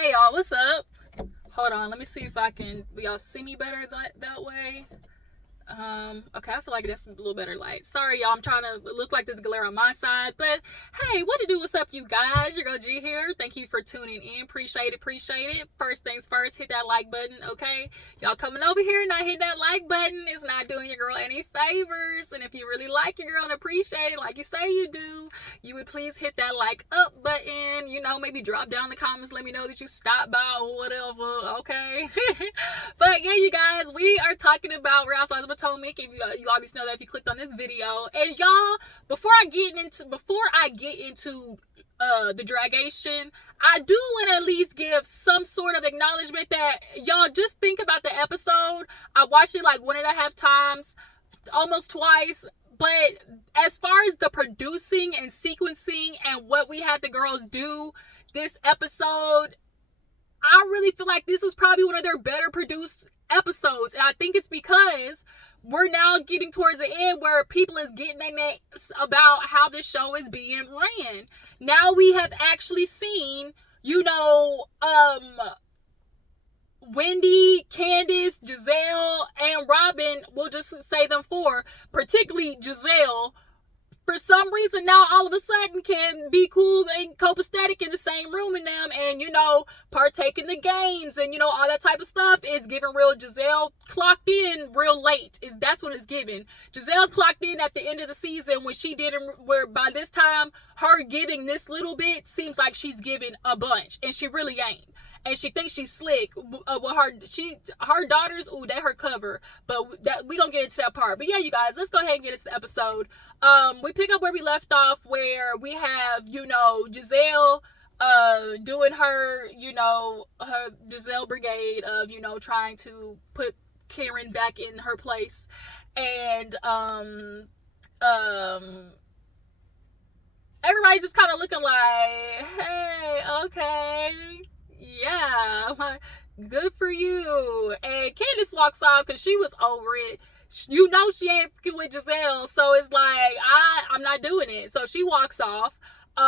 Hey y'all, what's up? Hold on, let me see if y'all see me better that way. Okay, I feel like that's a little better light. Sorry, y'all, I'm trying to look like this glare on my side, but hey, what to do? What's up, you guys? Your girl G here. Thank you for tuning in. Appreciate it. First things first, hit that like button, okay? Y'all coming over here and not hitting that like button is not doing your girl any favors. And if you really like your girl and appreciate it like you say you do, you would please hit that like up button. Maybe drop down in the comments, let me know that you stopped by or whatever, okay? But yeah, you guys, we are talking about Real Housewives of Potomac. If you obviously know that if you clicked on this video. And y'all, before I get into the dragation, I do want to at least give some sort of acknowledgement that y'all just think about the episode. I watched it like 1.5 times, almost twice. But as far as the producing and sequencing and what we had the girls do this episode, I really feel like this is probably one of their better produced episodes. And I think it's because we're now getting towards the end where people is getting their necks about how this show is being ran. Now we have actually seen, Wendy, Candace, Gizelle, and Robyn, we'll just say them four, particularly Gizelle, for some reason now all of a sudden can be cool and copacetic in the same room in them and, partake in the games and, all that type of stuff. It's giving real. Gizelle clocked in real late. That's what it's giving. Gizelle clocked in at the end of the season when she didn't, where by this time her giving this little bit seems like she's giving a bunch and she really ain't. And she thinks she's slick. Her daughters, they her cover. But we gonna get into that part. But yeah, you guys, let's go ahead and get into the episode. We pick up where we left off, where we have, Gizelle doing her, her Gizelle brigade of, trying to put Karen back in her place. And everybody just kind of looking like, hey, okay. Yeah, good for you. And Candace walks off because she was over it. She ain't fucking with Gizelle, so it's like I'm not doing it. So she walks off. They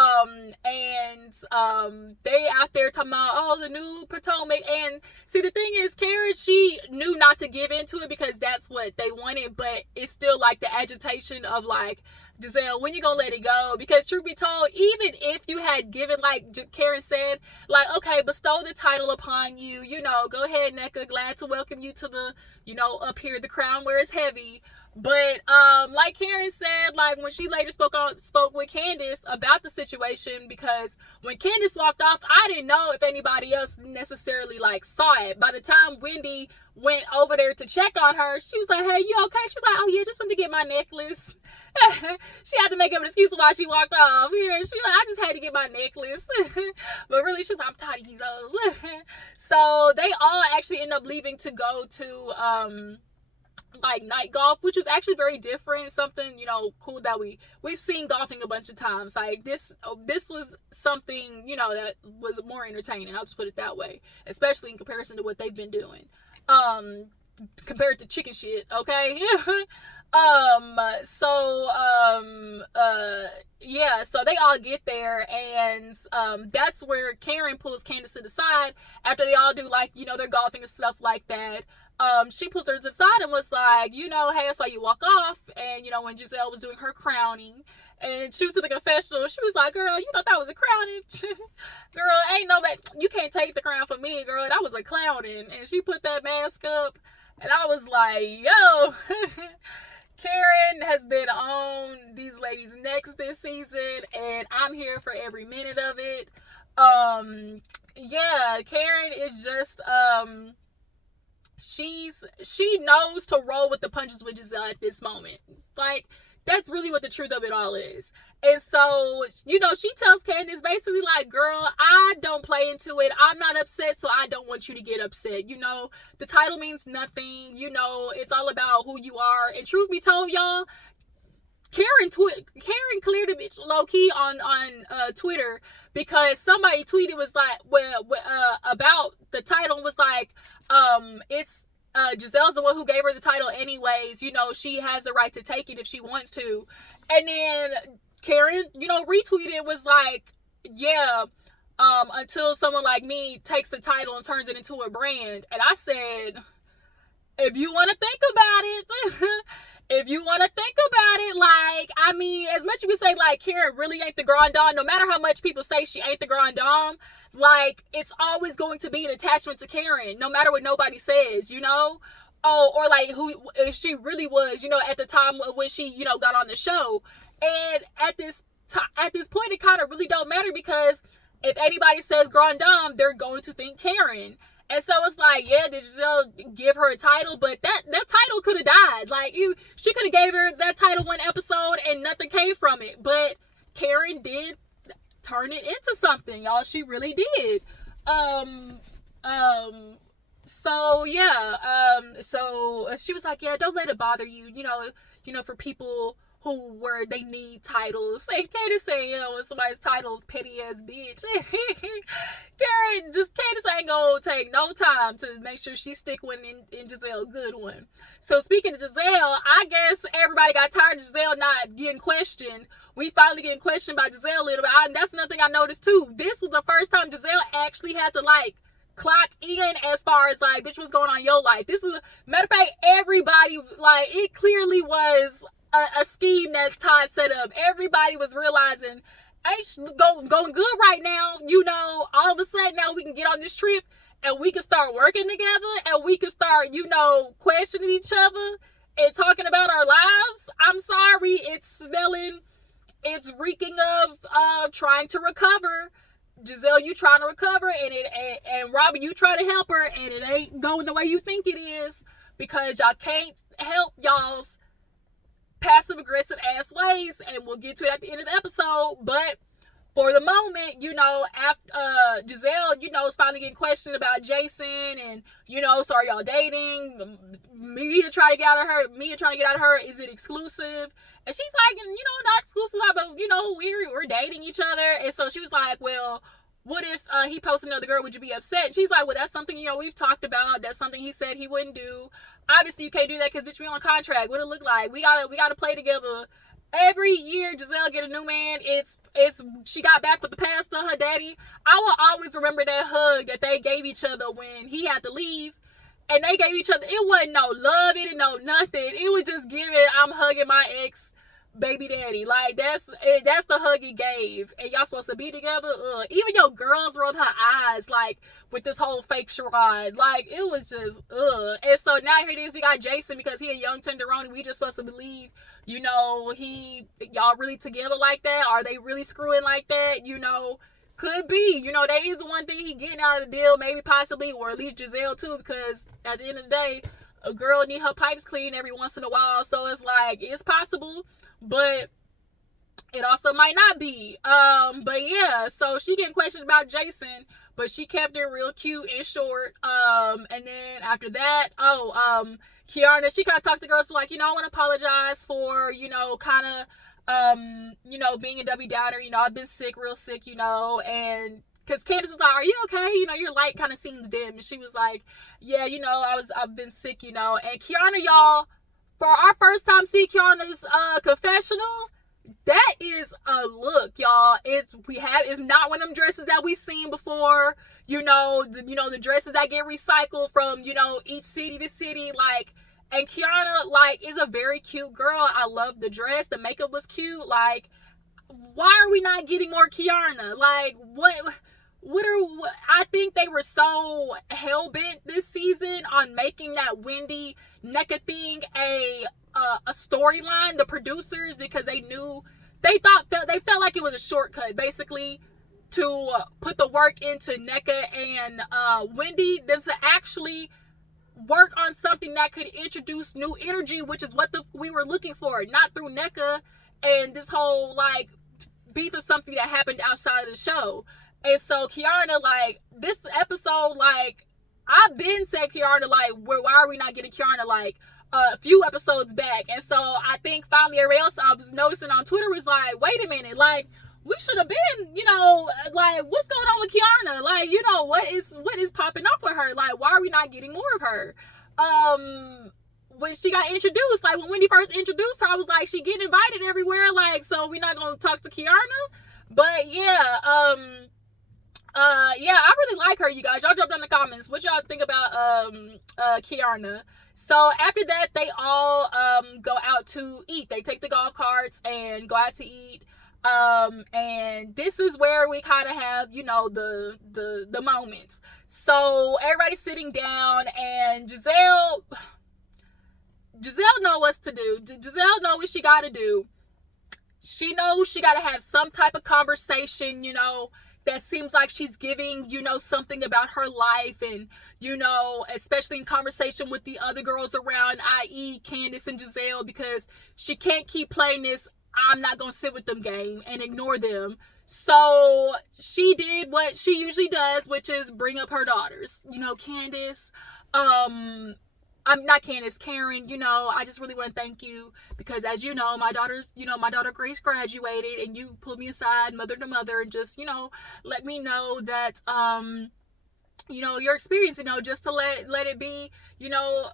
out there talking about the new Potomac. And see, the thing is, Karen, she knew not to give into it because that's what they wanted, but it's still like the agitation of like, Gizelle, when you gonna let it go? Because truth be told, even if you had given, like Karen said, like, okay, bestow the title upon you, go ahead, Nneka, glad to welcome you to the, up here, the crown where it's heavy. But like Karen said, like when she later spoke with Candace about the situation, because when Candace walked off, I didn't know if anybody else necessarily like saw it. By the time Wendy went over there to check on her, she was like, hey, you okay? She was like, oh yeah, just wanted to get my necklace. She had to make up an excuse why she walked off. Yeah, she was like, I just had to get my necklace. But really, she was like, I'm tired of these hoes. So they all actually end up leaving to go to like night golf, which was actually very different, something cool that we've seen golfing a bunch of times. Like this was something that was more entertaining, I'll just put it that way, especially in comparison to what they've been doing compared to chicken shit, okay? So they all get there, and that's where Karen pulls Candace to the side after they all do like their golfing and stuff like that. She pulls her to the side and was like, hey, I saw you walk off, and when Gizelle was doing her crowning and she was at the confessional, she was like, girl, you thought that was a crowning? Girl, ain't nobody, you can't take the crown from me, girl, that was a clowning. And she put that mask up, and I was like, yo. Karen has been on these ladies' necks this season, and I'm here for every minute of it. Yeah, Karen is just she knows to roll with the punches with Gizelle at this moment. Like, that's really what the truth of it all is. And so, she tells Candace basically like, girl, I don't play into it. I'm not upset, so I don't want you to get upset. The title means nothing. It's all about who you are. And truth be told, y'all, Karen cleared a bitch low key on Twitter, because somebody tweeted was like about the title, was like it's Gizelle's the one who gave her the title anyways, she has the right to take it if she wants to. And then Karen retweeted, was like, yeah, until someone like me takes the title and turns it into a brand. And I said, if you want to think about it, if you want to think about it, like, I mean, as much as we say, like, Karen really ain't the Grand Dame, no matter how much people say she ain't the Grand Dame, like, it's always going to be an attachment to Karen, no matter what nobody says, you know? Oh, or like who, if she really was, you know, at the time when she, you know, got on the show. And at this point, it kind of really don't matter, because if anybody says Grand Dame, they're going to think Karen. And so it's like, yeah, did Gizelle give her a title? But that title could have died. Like, she could have gave her that title one episode and nothing came from it. But Karen did turn it into something, y'all. She really did. So yeah, so she was like, yeah, don't let it bother you, you know, for people where they need titles. And Candace saying, you know, when somebody's title's petty ass bitch. Candace ain't gonna take no time to make sure she stick one in Gizelle, good one. So speaking of Gizelle, I guess everybody got tired of Gizelle not getting questioned. We finally getting questioned by Gizelle a little bit. And that's another thing I noticed too. This was the first time Gizelle actually had to, like, clock in as far as, like, bitch, what's going on in your life. This is, matter of fact, everybody, like, it clearly was a scheme that Todd set up. Everybody was realizing, ain't going good right now. You know, all of a sudden now we can get on this trip and we can start working together and we can start, you know, questioning each other and talking about our lives. I'm sorry, it's reeking of trying to recover. Gizelle, you trying to recover, and Robyn, you trying to help her, and it ain't going the way you think it is, because y'all can't help y'all's passive aggressive ass ways, and we'll get to it at the end of the episode. But for the moment, you know, after Gizelle, you know, is finally getting questioned about Jason, and, you know, so are y'all dating? Mia trying to get out of her. Is it exclusive? And she's like, you know, not exclusive, but, you know, we're dating each other. And so she was like, well, what if he posted another girl? Would you be upset? And she's like, well, that's something, you know, we've talked about. That's something he said he wouldn't do. Obviously, you can't do that because, bitch, we on contract. What it look like? We gotta play together. Every year Gizelle get a new man. It's she got back with the pastor, her daddy. I will always remember that hug that they gave each other when he had to leave. And they gave each other, it wasn't no love, it didn't know nothing. It was just giving, I'm hugging my ex baby daddy. Like, that's the hug he gave. And y'all supposed to be together. Even your girls rolled her eyes, like, with this whole fake charade. Like, it was just And so now here it is, we got Jason, because he a young tenderoni. We just supposed to believe, you know, y'all really together like that? Are they really screwing like that? You know, could be. You know, that is the one thing he getting out of the deal, maybe, possibly, or at least Gizelle too, because at the end of the day, a girl need her pipes clean every once in a while. So it's like, it's possible, but it also might not be. But yeah, so she getting questioned about Jason, but she kept it real cute and short. And then after that, Kiana, she kind of talked to the girls, like, you know, I want to apologize for, you know, kind of, you know, being a Debbie Downer. You know, I've been sick, real sick, you know, and because Candace was like, are you okay? You know, your light kind of seems dim. And she was like, yeah, you know, I've been sick, you know. And Kiana, y'all, for our first time seeing Kiana's confessional, that is a look, y'all. It's not one of them dresses that we've seen before. You know, the dresses that get recycled from, you know, each city to city, like. And Kiana, like, is a very cute girl. I love the dress. The makeup was cute. Like, why are we not getting more Kiana? Like, I think they were so hell-bent this season on making that Wendy NECA thing a storyline, the producers, because they felt like it was a shortcut, basically, to put the work into NECA and Wendy, than to actually work on something that could introduce new energy, which is what we were looking for, not through NECA and this whole, like, beef is something that happened outside of the show. And so Kiana, like, this episode, like, I've been saying Kiana, like, why are we not getting Kiana, like, a few episodes back? And so I think finally everybody else I was noticing on Twitter was like, wait a minute, like, we should have been, you know, like, what's going on with Kiana? Like, you know, what is popping up with her? Like, why are we not getting more of her? When she got introduced, like, when Wendy first introduced her, I was like, she getting invited everywhere, like, so we're not gonna talk to Kiana. But yeah, Yeah, I really like her, you guys. Y'all drop down in the comments what y'all think about Kiarna. So after that, they all go out to eat. They take the golf carts and go out to eat. And this is where we kind of have, you know, the moments. So everybody's sitting down, and Gizelle know what to do. Gizelle know what she got to do. She knows she got to have some type of conversation, you know, that seems like she's giving, you know, something about her life, and, you know, especially in conversation with the other girls around, i.e. Candace and Gizelle, because she can't keep playing this I'm not going to sit with them game and ignore them. So she did what she usually does, which is bring up her daughters. You know, Candace, I'm not Candace, Karen, you know, I just really want to thank you because, as you know, my daughter Grace graduated, and you pulled me aside mother to mother and just, you know, let me know that, you know, your experience, you know, just to let it be, you know,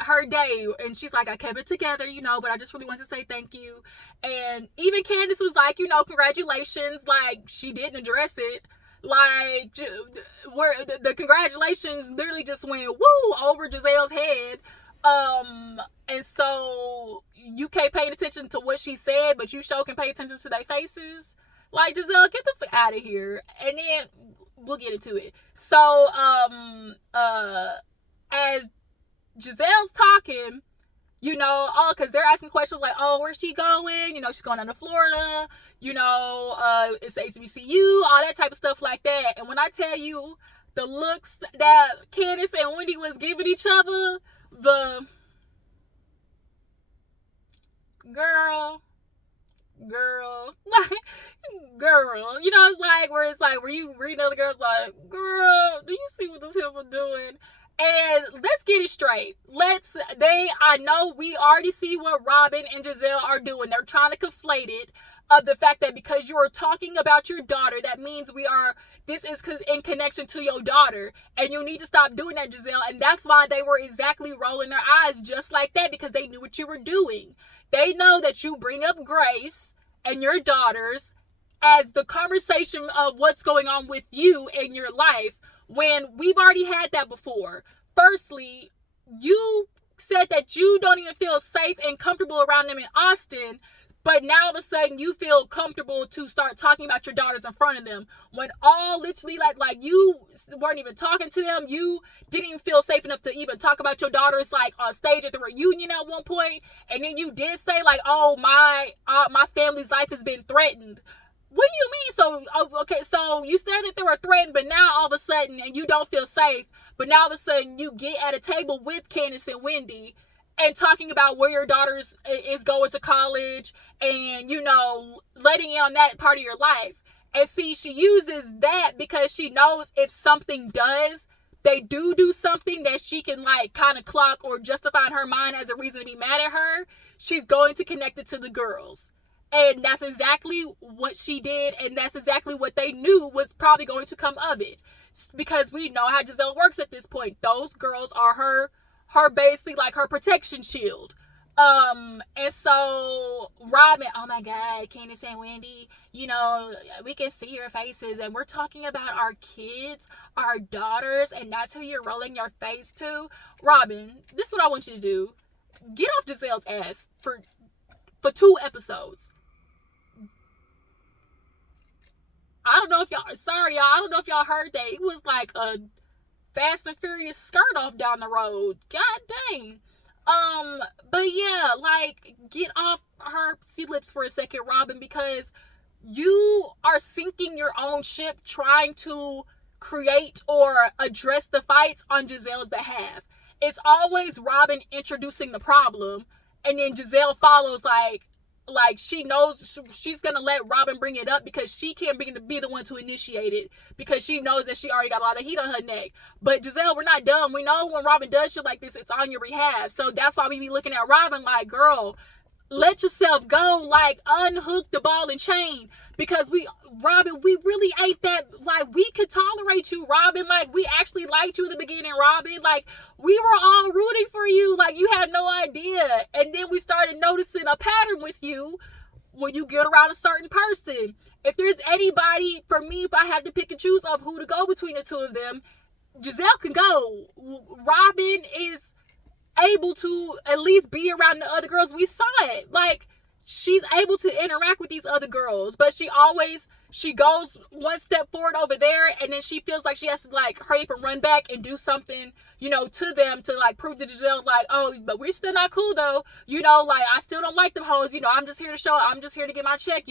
her day. And she's like, I kept it together, you know, but I just really want to say thank you. And even Candace was like, you know, congratulations. Like, she didn't address it. Like, where the congratulations literally just went woo over Gizelle's head. And so you can't pay attention to what she said, but you sure can pay attention to their faces. Like, Gizelle, get the fuck out of here. And then we'll get into it. So as Gizelle's talking, you know, because they're asking questions like, oh, where's she going? You know, she's going down to Florida. You know, it's HBCU, all that type of stuff like that. And when I tell you the looks that Candace and Wendy was giving each other, the girl, you know, it's like, where you reading other girls like, girl, do you see what this heifer doing? And let's get it straight. I know we already see what Robyn and Gizelle are doing. They're trying to conflate it of the fact that because you are talking about your daughter, that means this is in connection to your daughter. And you need to stop doing that, Gizelle. And that's why they were exactly rolling their eyes just like that, because they knew what you were doing. They know that you bring up Grace and your daughters as the conversation of what's going on with you in your life, when we've already had that before. Firstly, you said that you don't even feel safe and comfortable around them in Austin, but now all of a sudden you feel comfortable to start talking about your daughters in front of them, when all literally like you weren't even talking to them. You didn't even feel safe enough to even talk about your daughters like on stage at the reunion at one point. And then you did say like, oh, my family's life has been threatened. What do you mean? So, okay, so you said that they were threatened, but now all of a sudden, and you don't feel safe, but now all of a sudden you get at a table with Candace and Wendy and talking about where your daughter is going to college and, you know, letting in on that part of your life. And see, she uses that because she knows if something they do something that she can like kind of clock or justify in her mind as a reason to be mad at her, she's going to connect it to the girls. And that's exactly what she did, and that's exactly what they knew was probably going to come of it. Because we know how Gizelle works at this point. Those girls are her basically like her protection shield. And so Robyn, oh my God, Candace and Wendy, you know, we can see your faces, and we're talking about our kids, our daughters, and that's who you're rolling your face to. Robyn, this is what I want you to do. Get off Gizelle's ass for 2 episodes. I don't know if y'all heard that. It was like a Fast and Furious skirt off down the road. God dang. But yeah, like, get off her sea lips for a second, Robyn, because you are sinking your own ship trying to create or address the fights on Gizelle's behalf. It's always Robyn introducing the problem, and then Gizelle follows like she knows she's gonna let Robyn bring it up because she can't be the one to initiate it, because she knows that she already got a lot of heat on her neck. But Gizelle, we're not dumb. We know when Robyn does shit like this, it's on your behalf. So that's why we be looking at Robyn like, girl, let yourself go. Like, unhook the ball and chain, because Robyn, we really ain't that, like, we could tolerate you, Robyn. Like, we actually liked you in the beginning, Robyn. Like, we were all rooting for you. Like, you had no idea. And then we started noticing a pattern with you when you get around a certain person. If there's anybody, for me, if I had to pick and choose of who to go between the two of them, Gizelle can go. Robyn is able to at least be around the other girls. We saw it. Like, she's able to interact with these other girls, but she goes one step forward over there, and then she feels like she has to like hurry up and run back and do something, to them to like prove to Gizelle like, oh, but we're still not cool though, like I still don't like them hoes, I'm just here to get my check,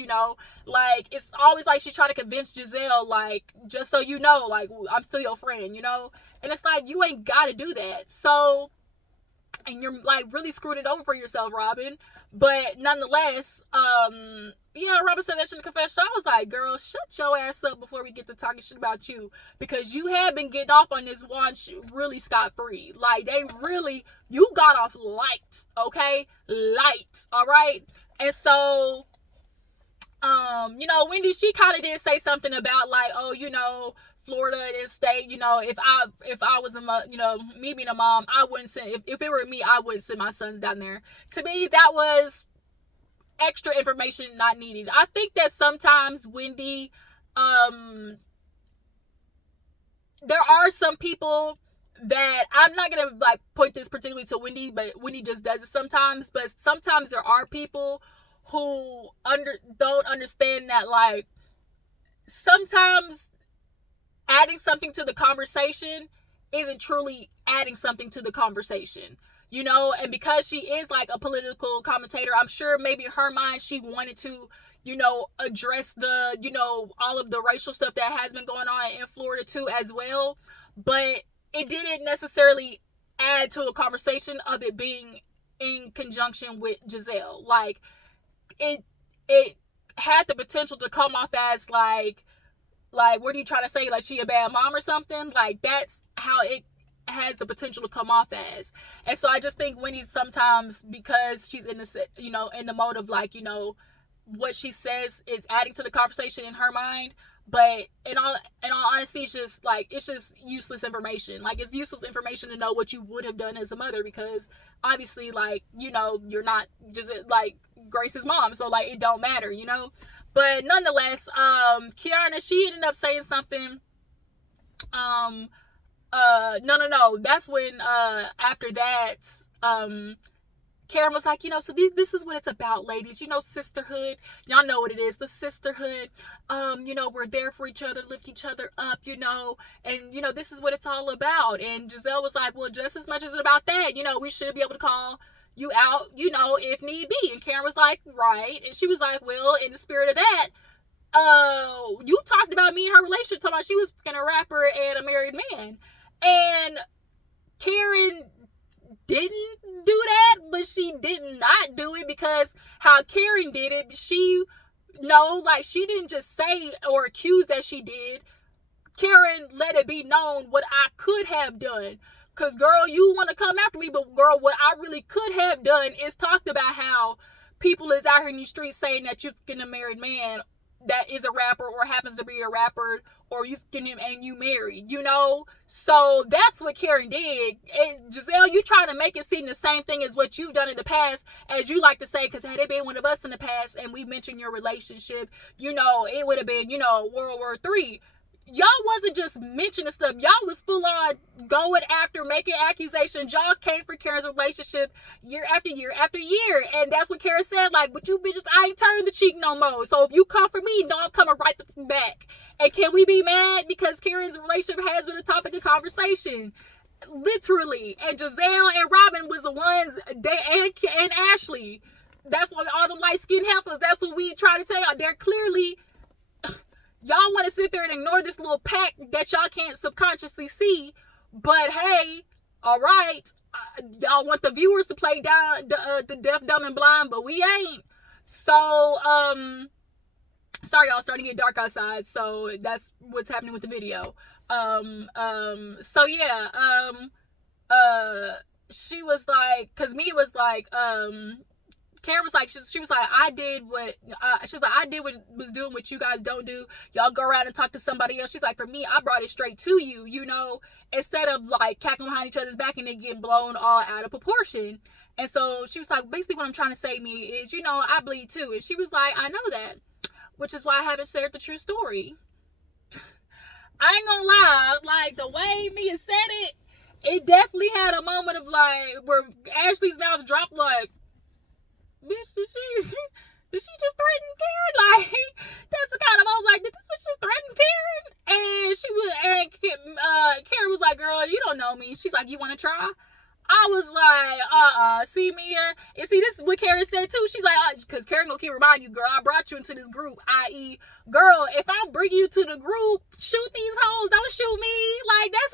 like it's always like she's trying to convince Gizelle like, just so like I'm still your friend, and it's like you ain't gotta do that. So, and you're like really screwing it over for yourself, Robyn. But nonetheless, Robyn said that shit in the confession. I was like, girl, shut your ass up before we get to talking shit about you, because you have been getting off on this one really scot-free. Like, you got off light, okay? Light, all right? And so, Wendy, she kind of did say something about like, oh, Florida and state, if I was me being a mom, I wouldn't send, if it were me, I wouldn't send my sons down there. To me, that was extra information not needed. I think that sometimes Wendy, there are some people that, I'm not gonna like point this particularly to Wendy, but Wendy just does it sometimes. But sometimes there are people who don't understand that, like, sometimes adding something to the conversation isn't truly adding something to the conversation, and because she is like a political commentator, I'm sure maybe in her mind she wanted to, address the, all of the racial stuff that has been going on in Florida too as well, but it didn't necessarily add to a conversation of it being in conjunction with Gizelle. Like, it had the potential to come off as like, what are you trying to say? Like, she a bad mom or something? Like, that's how it has the potential to come off as. And so I just think Wendy sometimes, because she's in the, in the mode of like, what she says is adding to the conversation in her mind. But in all honesty, it's just useless information. Like, it's useless information to know what you would have done as a mother, because obviously, like, you're not just like Grace's mom. So like, it don't matter, But nonetheless, Kiana, she ended up saying something. No. That's when, after that, Karen was like, so this is what it's about, ladies. Sisterhood. Y'all know what it is. The sisterhood. We're there for each other, lift each other up, and, this is what it's all about. And Gizelle was like, well, just as much as it's about that, we should be able to call you out, if need be. And Karen was like, right. And she was like, well, in the spirit of that, you talked about me and her relationship, talking about she was fucking a rapper and a married man. And Karen didn't do that, but she did not do it, because how Karen did it, she didn't just say or accuse that she did. Karen let it be known what I could have done. Because, girl, you want to come after me, but, girl, what I really could have done is talked about how people is out here in these streets saying that you're fucking a married man that is a rapper or happens to be a rapper, or you fucking him and you married, So that's what Karen did. And Gizelle, you trying to make it seem the same thing as what you've done in the past, as you like to say, because had it been one of us in the past and we mentioned your relationship, it would have been, World War III. Y'all wasn't just mentioning stuff. Y'all was full on going after, making accusations. Y'all came for Karen's relationship year after year after year. And that's what Karen said. Like, but you bitches, I ain't turning the cheek no more. So if you come for me, no, I'm coming right the back. And can we be mad because Karen's relationship has been a topic of conversation? Literally. And Gizelle and Robyn was the ones, and Ashley. That's what all the light-skinned heifers, that's what we try to tell y'all. They're clearly... Y'all want to sit there and ignore this little pack that y'all can't subconsciously see. But hey, all right. Y'all want the viewers to play down the deaf, dumb, and blind, but we ain't. So, sorry, y'all, starting to get dark outside. So that's what's happening with the video. So yeah, she was like, cause me was like, Karen was like, she was like, I did what was doing what you guys don't do. Y'all go around and talk to somebody else. She's like, for me, I brought it straight to you, instead of like cackling behind each other's back and it getting blown all out of proportion. And so she was like, basically what I'm trying to say to me is, you know, I bleed too. And she was like, I know that, which is why I haven't shared the true story. I ain't gonna lie, like the way Mia said it, it definitely had a moment of like where Ashley's mouth dropped like, bitch, did she just threaten Karen? Like, that's the kind of, I was like, did this bitch just threaten Karen? And Karen was like, girl, you don't know me. She's like, you want to try? I was like, see, Mia, and see, this is what Karen said too. She's like, because Karen gonna keep reminding you, girl, I brought you into this group, i.e., girl, if I bring you to the group, shoot these hoes, don't shoot me. Like, that's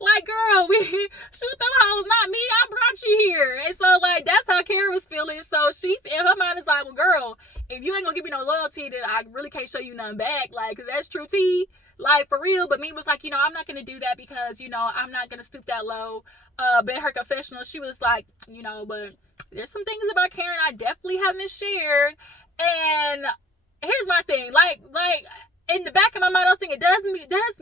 like, girl, we shoot them hoes, not me. I brought you here. And so, like, that's how Karen was feeling. So she, in her mind, is like, well, girl, if you ain't gonna give me no loyalty, then I really can't show you nothing back. Like, because that's true tea. Like, for real. But me was like, you know, I'm not gonna do that because, you know, I'm not gonna stoop that low. But in her confessional, she was like, you know, but there's some things about Karen I definitely haven't shared. And here's my thing, like in the back of my mind, I was thinking, does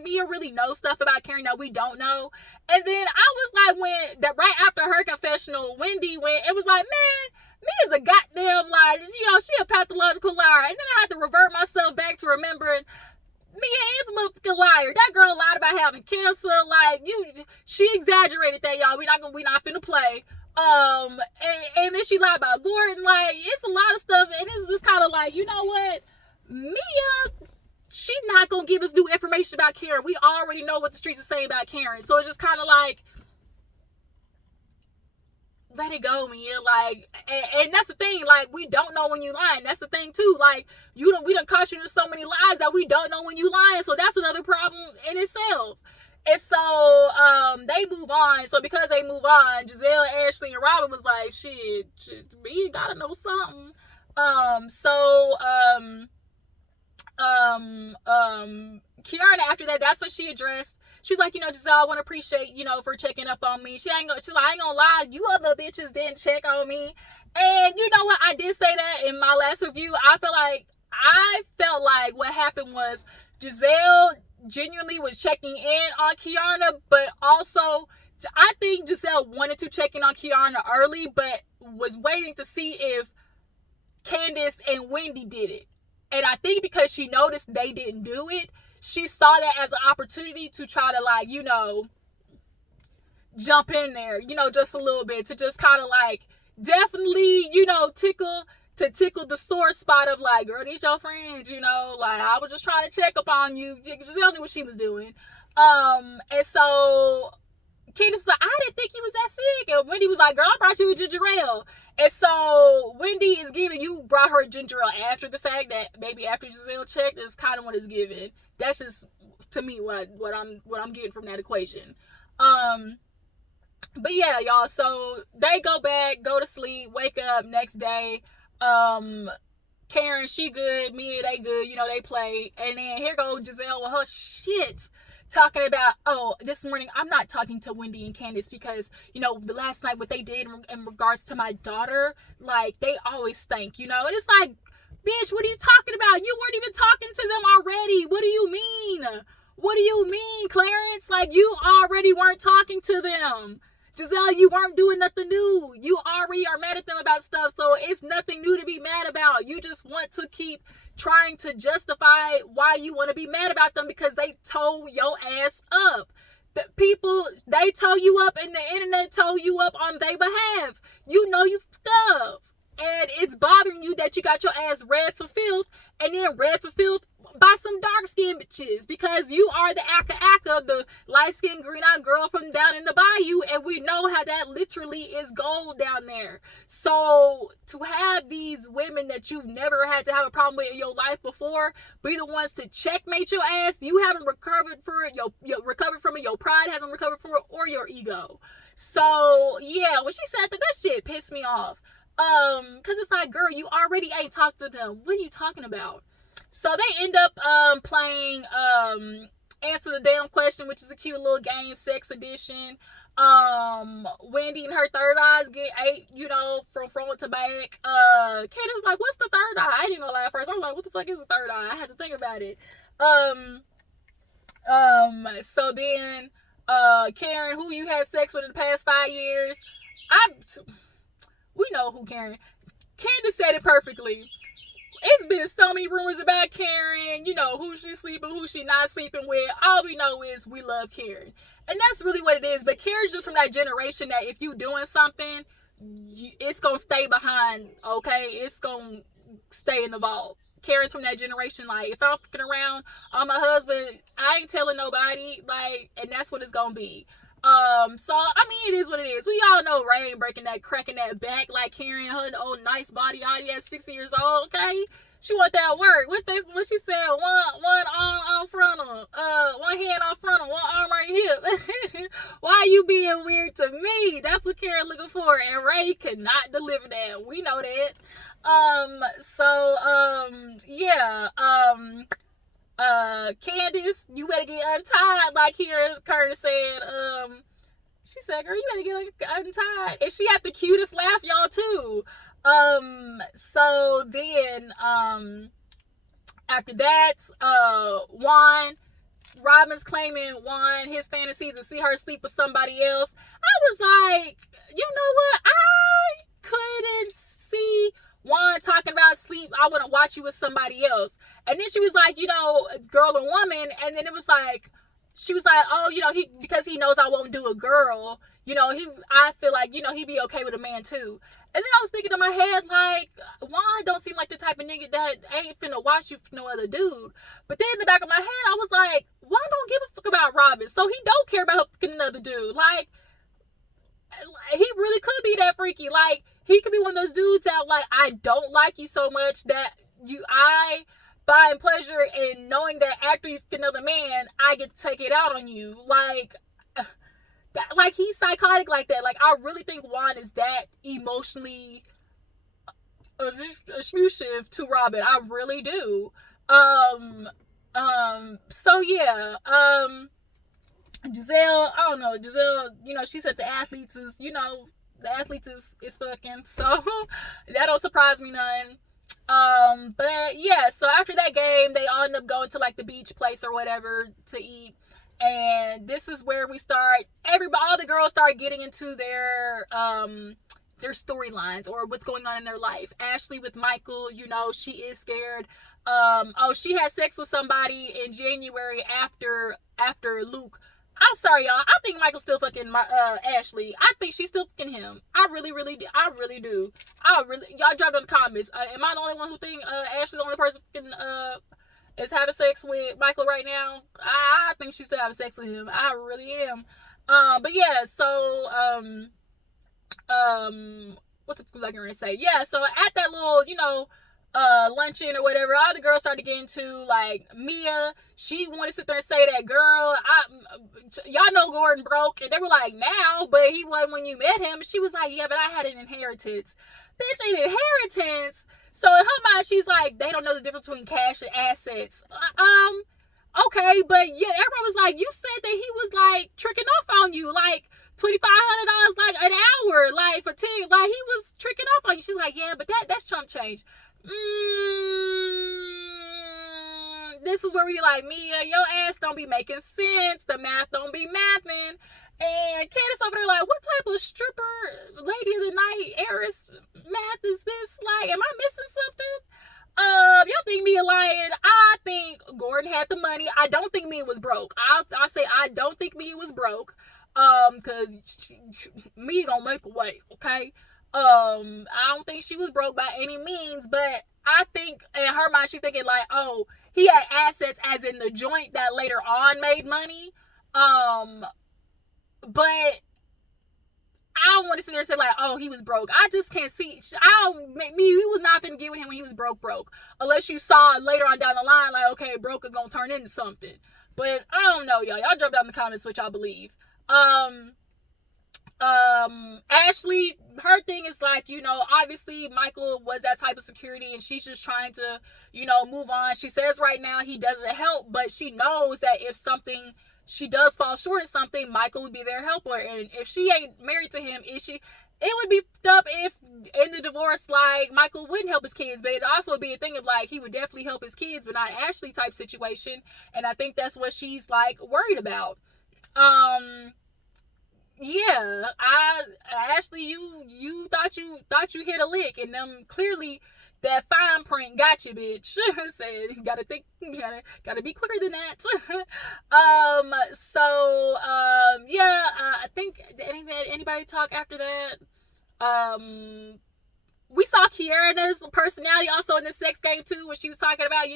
Mia really know stuff about Karen that we don't know? And then I was like, when that right after her confessional, Wendy went, it was like, man, Mia's a goddamn liar. You know, she a pathological liar. And then I had to revert myself back to remembering Mia is a motherfucking liar. That girl lied about having cancer. Like, she exaggerated that, y'all. We not finna play. And then she lied about Gordon. Like, it's a lot of stuff, and it's just kind of like, you know what, Mia, she not gonna give us new information about Karen. We already know what the streets are saying about Karen. So it's just kind of like, let it go, Mia. Like, and that's the thing. Like, we don't know when you lying. That's the thing too. Like, we done caught you to so many lies that we don't know when you lying. So that's another problem in itself. And so they move on. So because they move on, Gizelle, Ashley, and Robyn was like, shit, we gotta know something. Kiana, after that, that's what she addressed. She's like, you know, Gizelle, I want to appreciate, you know, for checking up on me. She's like, I ain't gonna lie, you other bitches didn't check on me. And you know what? I did say that in my last review. I felt like what happened was Gizelle genuinely was checking in on Kiana, but also I think Gizelle wanted to check in on Kiana early, but was waiting to see if Candace and Wendy did it. And I think because she noticed they didn't do it, she saw that as an opportunity to try to, like, you know, jump in there, you know, just a little bit, to just kind of like definitely, you know, tickle the sore spot of like, girl, these your friends, you know, like, I was just trying to check up on you. Gizelle knew what she was doing. And so Candace was like, I didn't think he was that sick. And Wendy was like, girl, I brought you a ginger ale. And so Wendy is giving, you brought her ginger ale after the fact, that maybe after Gizelle checked, is kind of what it's given. That's just, to me, what I'm getting from that equation. But yeah, y'all, so they go back, go to sleep, wake up next day. Karen, she good, Mia, they good, you know, they play. And then here goes Gizelle with her shit, talking about, oh, this morning I'm not talking to Wendy and Candace because, you know, the last night what they did in regards to my daughter, like, they always stink, you know. And it's like, bitch, what are you talking about? You weren't even talking to them already. What do you mean? What do you mean, Clarence? Like, you already weren't talking to them. Gizelle, you weren't doing nothing new. You already are mad at them about stuff, so it's nothing new to be mad about. You just want to keep trying to justify why you want to be mad about them because they told your ass up. The people, they told you up, and the internet told you up on their behalf. You know you fucked up. And it's bothering you that you got your ass read for filth, and then read for filth by some dark-skinned bitches, because you are the aka, the light-skinned, green-eyed girl from down in the bayou, and we know how that literally is gold down there. So to have these women that you've never had to have a problem with in your life before be the ones to checkmate your ass, you haven't recovered for it, recovered from it, your pride hasn't recovered from it, or your ego. So yeah, when she said that shit pissed me off. Because it's like, girl, you already ain't talked to them. What are you talking about? So they end up playing Answer the Damn Question, which is a cute little game, sex edition. Wendy and her third eyes get ate, you know, from front to back. Candace was like, what's the third eye? I didn't even know that at first. I was like, what the fuck is the third eye? I had to think about it. So then Karen, who you had sex with in the past 5 years, We know who Karen. Candace said it perfectly. It's been so many rumors about Karen, you know, who she's sleeping, who she not sleeping with. All we know is we love Karen. And that's really what it is. But Karen's just from that generation that if you doing something, it's going to stay behind, okay? It's going to stay in the vault. Karen's from that generation, like, if I'm fucking around on my husband, I ain't telling nobody, like, and that's what it's going to be. So, I mean, it is what it is. We all know Ray ain't cracking that back like Karen, her old nice body at 60 years old, okay? She want that work. What she said, one arm on frontal, one hand on frontal, one arm right hip. Why are you being weird to me? That's what Karen looking for, and Ray could not deliver that. We know that. Candace, you better get untied, like here Curtis said. She said, girl, you better get untied. And she had the cutest laugh, y'all, too. So then, after that, Robyn's claiming Juan, his fantasies, and see her sleep with somebody else. I was like, you know what? I couldn't see Juan talking about sleep. I want to watch you with somebody else. And then she was like, you know, girl and woman. And then it was like, she was like, oh, you know, because he knows I won't do a girl, you know, I feel like, you know, he'd be okay with a man too. And then I was thinking in my head, like, Juan don't seem like the type of nigga that ain't finna watch you for no other dude. But then in the back of my head, I was like, Juan don't give a fuck about Robyn, so he don't care about fucking another dude. Like, he really could be that freaky. Like, he could be one of those dudes that, like, I don't like you so much that I find pleasure in knowing that after you fuck another man, I get to take it out on you. Like he's psychotic like that. Like, I really think Juan is that emotionally abusive to Robyn. I really do. So yeah. Gizelle, I don't know. Gizelle, you know, she said the athletes is fucking. So that don't surprise me none. But yeah, so after that game, they all end up going to like the beach place or whatever to eat. And this is where we start, all the girls start getting into their storylines or what's going on in their life. Ashley with Michael, you know, she is scared. She had sex with somebody in January after Luke. I'm sorry, y'all. I think Michael's still fucking Ashley. I think she's still fucking him. I really do. Y'all drop in the comments. Am I the only one who think Ashley's the only person fucking is having sex with Michael right now? I think she's still having sex with him. I really am. But yeah, so what the fuck was I gonna say? Yeah, so at that little, you know, luncheon or whatever, all the girls started getting to, like, Mia, she wanted to sit there and say that, girl, y'all know Gordon broke, and they were like, now, but he wasn't when you met him. She was like, yeah, but I had an inheritance. Bitch, an inheritance? So in her mind, she's like, they don't know the difference between cash and assets. Okay, but yeah, everyone was like, you said that he was like tricking off on you, like $2,500 like an hour, like for 10, like he was tricking off on you. She's like, yeah, but that's chump change. This is where we like, Mia, your ass don't be making sense. The math don't be mathing. And Candace over there like, what type of stripper lady of the night heiress math is this? Like, am I missing something? Y'all think Mia lying? I think Gordon had the money. I don't think Mia was broke. I'll say I don't think Mia was broke. Cause Mia gonna make a way, okay? I don't think she was broke by any means, but I think in her mind she's thinking like, oh, he had assets as in the joint that later on made money. But I don't want to sit there and say like, oh, he was broke. I just can't see. He was not finna get with him when he was broke. Unless you saw later on down the line, like, okay, broke is gonna turn into something. But I don't know, y'all. Y'all drop down in the comments what y'all believe. Ashley, her thing is like, you know, obviously Michael was that type of security and she's just trying to, you know, move on. She says right now he doesn't help, but she knows that if she does fall short of something, Michael would be there to help her. And if she ain't married to him, it would be up if in the divorce, like, Michael wouldn't help his kids, but it'd also be a thing of like, he would definitely help his kids, but not Ashley type situation. And I think that's what she's like worried about. Yeah, Ashley, you thought you hit a lick, and clearly that fine print got you, bitch. Said gotta think, gotta be quicker than that. Yeah. I think anybody talk after that. We saw Kiara's personality also in the sex game too, when she was talking about,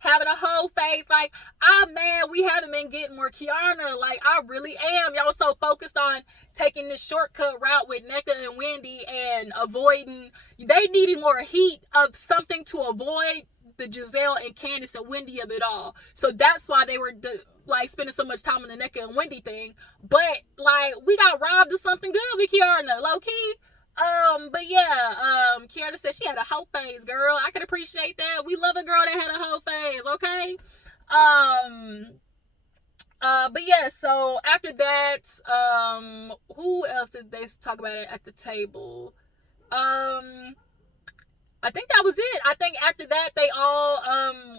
having a whole face. Like, I'm mad we haven't been getting more Kiara. Like, I really am. Y'all so focused on taking this shortcut route with Nneka and Wendy and avoiding. They needed more heat of something to avoid the Gizelle and Candace and Wendy of it all. So that's why they were spending so much time on the Nneka and Wendy thing. But we got robbed of something good with Kiara, low key. But yeah, Kiara said she had a whole phase, girl. I can appreciate that. We love a girl that had a whole phase, okay? But yeah, so after that, who else did they talk about it at the table? I think that was it. I think after that, they all,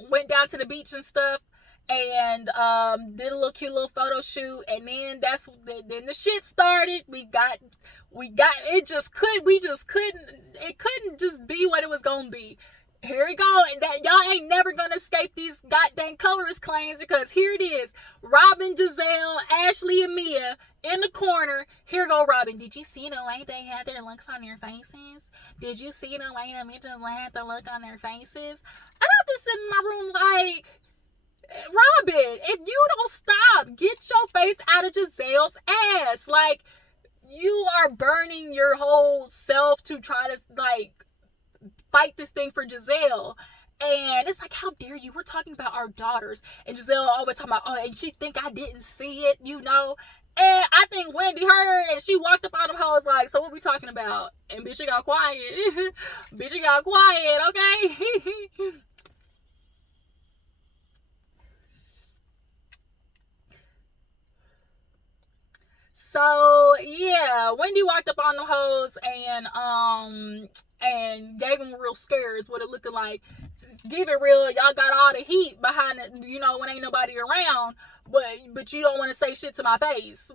went down to the beach and stuff, and did a cute little photo shoot, and then then the shit started. We got it. It couldn't just be what it was gonna be. Here we go, and that y'all ain't never gonna escape these goddamn colorist claims, because here it is: Robyn, Gizelle, Ashley, and Mia in the corner. Here go Robyn. Did you see the way they had their looks on their faces? Did you see the way the bitches had the look on their faces? And I'm just sitting in my room like, Robyn, if you don't stop, get your face out of Gizelle's ass. Like, you are burning your whole self to try to fight this thing for Gizelle. And it's like, how dare you? We're talking about our daughters. And Gizelle always talking about, and she think I didn't see it, And I think Wendy heard, and she walked up on them hoes like, so what we talking about? And bitch, you got quiet. Bitch, you got quiet, okay? So yeah, Wendy walked up on the hoes and gave them real scares. What it looking like? Give it real. Y'all got all the heat behind it. When ain't nobody around, but you don't want to say shit to my face.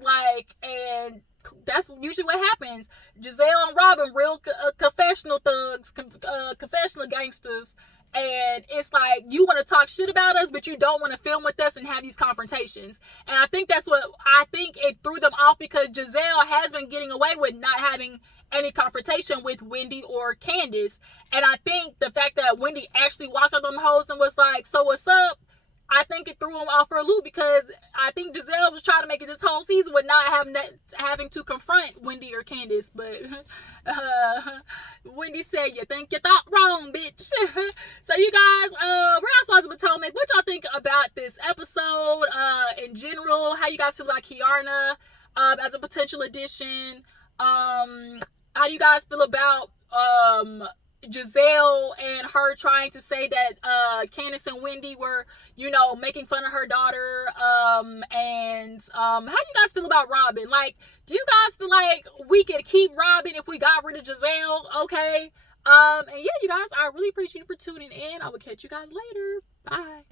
And that's usually what happens. Gizelle and Robyn, real confessional thugs, confessional gangsters. And it's like, you want to talk shit about us, but you don't want to film with us and have these confrontations. And I think it threw them off, because Gizelle has been getting away with not having any confrontation with Wendy or Candace. And I think the fact that Wendy actually walked up on them hoes and was like, so what's up? I think it threw them off for a loop, because I think Gizelle was trying to make it this whole season with not having to confront Wendy or Candace. But Wendy said, you think you thought wrong, bitch. So you guys, Real Housewives of Potomac, what y'all think about this episode in general? How you guys feel about Kiara as a potential addition? How do you guys feel about Gizelle and her trying to say that Candace and Wendy were, making fun of her daughter? And how do you guys feel about Robyn? Do you guys feel like we could keep Robyn if we got rid of Gizelle? Okay. And yeah, you guys, I really appreciate you for tuning in. I will catch you guys later. Bye.